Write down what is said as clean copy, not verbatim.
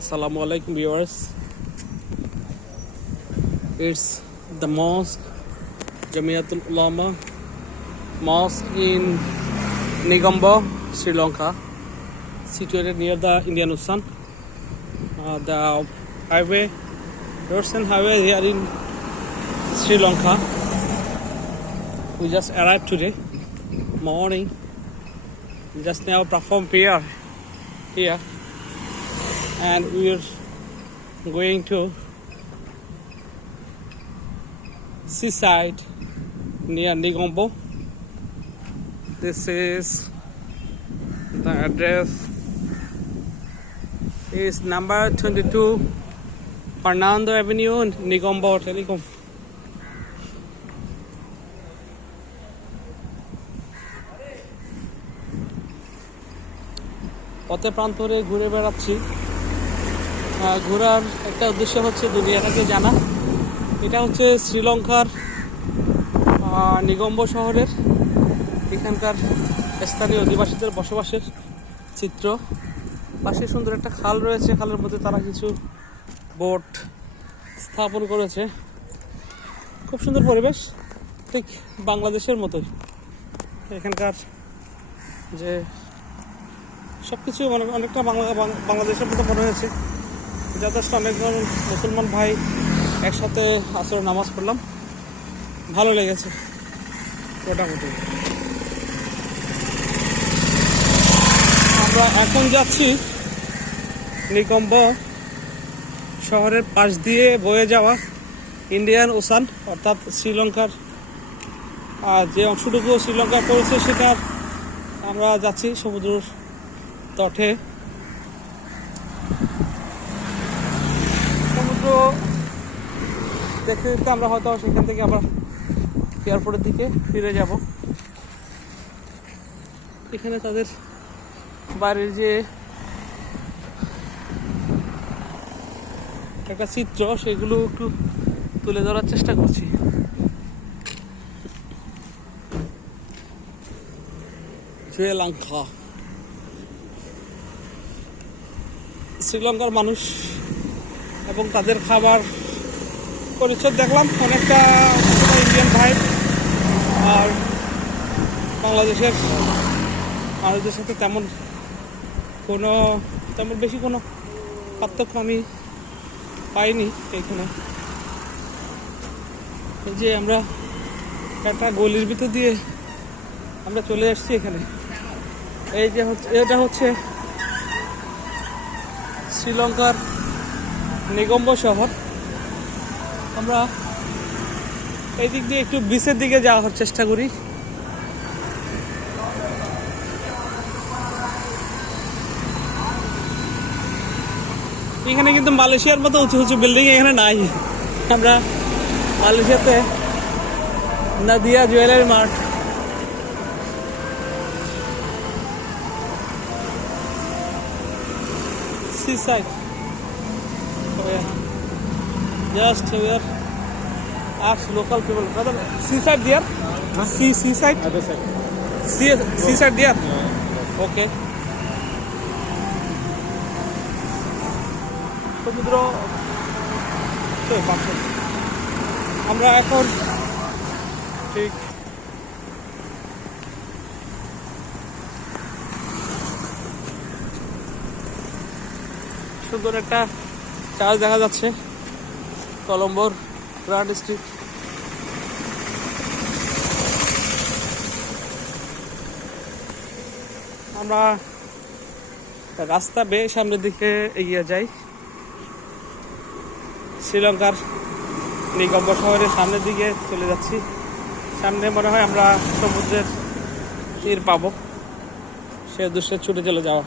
Assalamualaikum viewers. It's the mosque, Jamiatul Ulama mosque in Negombo, Sri Lanka, situated near the Indian Ocean. The highway, roads and highway here in Sri Lanka. We just arrived today morning. Just now perform prayer here, and we are going to seaside near Negombo. This is the address. Is number 22 Fernando Avenue, Negombo, Telecom. পথে প্রান্তরে ঘুরে বেড়াচ্ছি। ঘোরার একটা উদ্দেশ্য হচ্ছে দুনিয়াটাকে জানা। এটা হচ্ছে শ্রীলঙ্কার নেগম্বো শহরের এখানকার স্থানীয় অধিবাসীদের বসবাসের চিত্র। পাশে সুন্দর একটা খাল রয়েছে, খালের মধ্যে তারা কিছু বোট স্থাপন করেছে। খুব সুন্দর পরিবেশ, ঠিক বাংলাদেশের মতোই। এখানকার যে সব কিছু অনেকটা বাংলাদেশের মতো মনে হয়েছে। যথেষ্ট অনেকজন মুসলমান ভাই একসাথে আসরে নামাজ পড়লাম, ভালো লেগেছে মোটামুটি। আমরা এখন যাচ্ছি নেগম্বো শহরের পাশ দিয়ে বয়ে যাওয়া ইন্ডিয়ান ওশান, অর্থাৎ শ্রীলঙ্কার যে অংশটুকু শ্রীলঙ্কা পড়েছে সেটা আমরা যাচ্ছি সমুদ্র তটে। সমুদ্র দেখতে দেখতে আমরা হয়তো সেখান থেকে আবার এয়ারপোর্টের দিকে ফিরে যাব। এখানে তাদের বাড়ির যে একটা চিত্র সেগুলো একটু তুলে ধরার চেষ্টা করছি। শ্রীলঙ্কা, শ্রীলঙ্কার মানুষ এবং তাদের খাবার পরিচ্ছদ দেখলাম অনেকটা ইন্ডিয়ান ভাই, আর বাংলাদেশের মানুষদের সাথে তেমন বেশি কোনো পার্থক্য আমি পাইনি এখানে। এই যে আমরা একটা গলির ভিতর দিয়ে আমরা চলে এসেছি এখানে। এই যে এটা হচ্ছে শ্রীলঙ্কার নেগম্বো শহর। আমরা এই দিক দিয়ে একটু বিচের দিকে যাওয়ার চেষ্টা করি। এখানে কিন্তু মালয়েশিয়ার মতো উঁচু উঁচু বিল্ডিং এখানে নাই। আমরা মালয়েশিয়াতে Nadia jewellery mart, seaside. Oh yeah. Just we are ask local people. Brother, seaside there? Huh? Seaside? Other side. Seaside there? Yeah. Okay. সমুদ্র তো পাশে। আমরা এখন ঠিক সুন্দর একটা চার্চ দেখা যাচ্ছে, কলম্বোর গ্রান্ড স্ট্রিট। আমরা রাস্তা বেয়ে সামনের দিকে এগিয়ে যাই। শ্রীলঙ্কার নেগম্বো শহরের সামনের দিকে চলে যাচ্ছি। সামনে মনে হয় আমরা সমুদ্রের তীর পাবো, সে উদ্দেশ্যে ছুটে চলে যাওয়া।